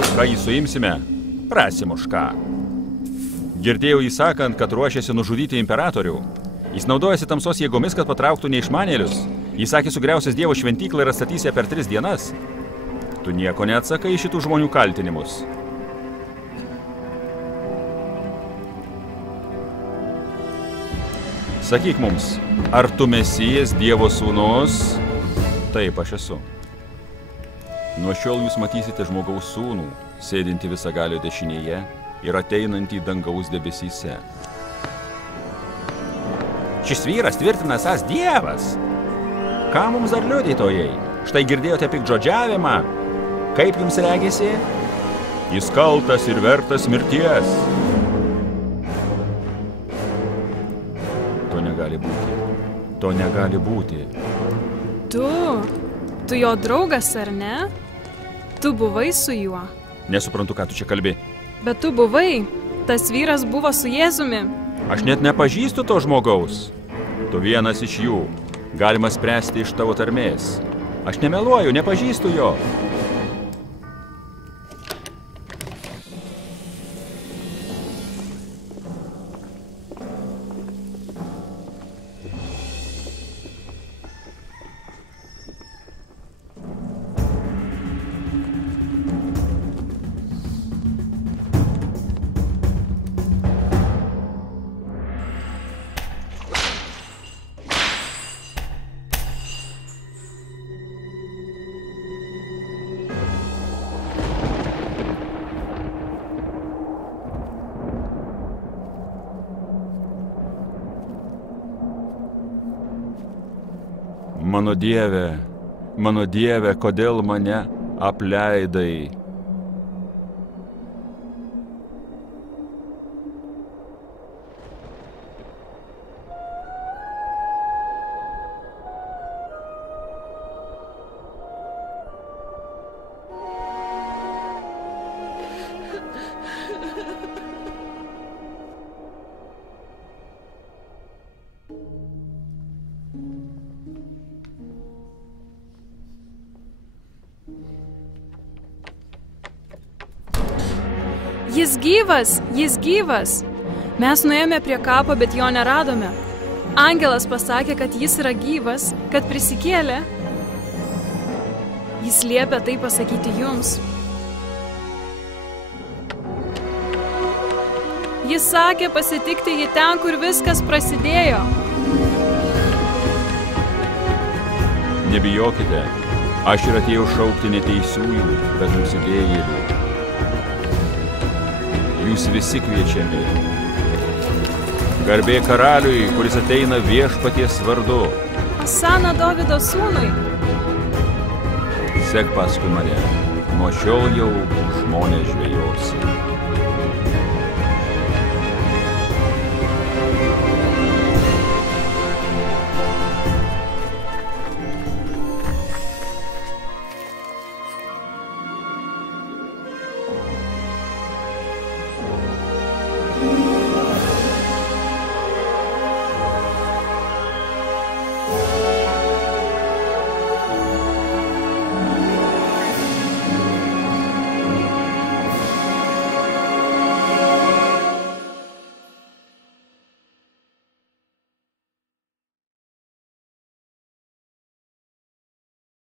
Už ką jį suimsime, rasim už ką. Girdėjau jį sakant, kad ruošiasi nužudyti imperatorių. Jis naudojasi tamsos jėgomis, kad patrauktų neišmanėlius. Jis sakė, sugriausias Dievo šventyklą ir atstatys ją per 3 dienas. Tu nieko neatsakai į šitų žmonių kaltinimus. Sakyk mums, ar tu Mesijas, Dievo sūnus? Taip, aš esu. Nuo šiol jūs matysite žmogaus sūnų, sėdinti visagalio dešinėje ir ateinantį dangaus debesyse. Šis vyras tvirtina esąs Dievas. Ką mums dar liudytojai? Štai girdėjote piktžodžiavimą? Kaip jums regisi? Jis kaltas ir vertas mirties. To negali būti. To negali būti. Tu jo draugas, ar ne? Tu buvai su juo. Nesuprantu, ką tu čia kalbi. Bet tu buvai. Tas vyras buvo su Jėzumi. Aš net nepažįstu to žmogaus. Tu vienas iš jų. Galima spręsti iš tavo tarmės. Aš nemeluoju, nepažįstu jo. Mano Dieve, kodėl mane apleidai? Jis gyvas. Mes nuėjome prie kapo, bet jo neradome. Angelas pasakė, kad jis yra gyvas, kad prisikėlė. Jis liepė tai pasakyti jums. Jis sakė pasitikti jį ten, kur viskas prasidėjo. Nebijokite, aš ir atėjau šaukti neteisiųjų, bet nusidėjėlių. Jūs visi kviečiami. Garbė karaliui, kuris ateina viešpaties vardu. Osana Dovydo sūnui. Sek paskui mane. Nuo šiol jau žmonės žvejosi.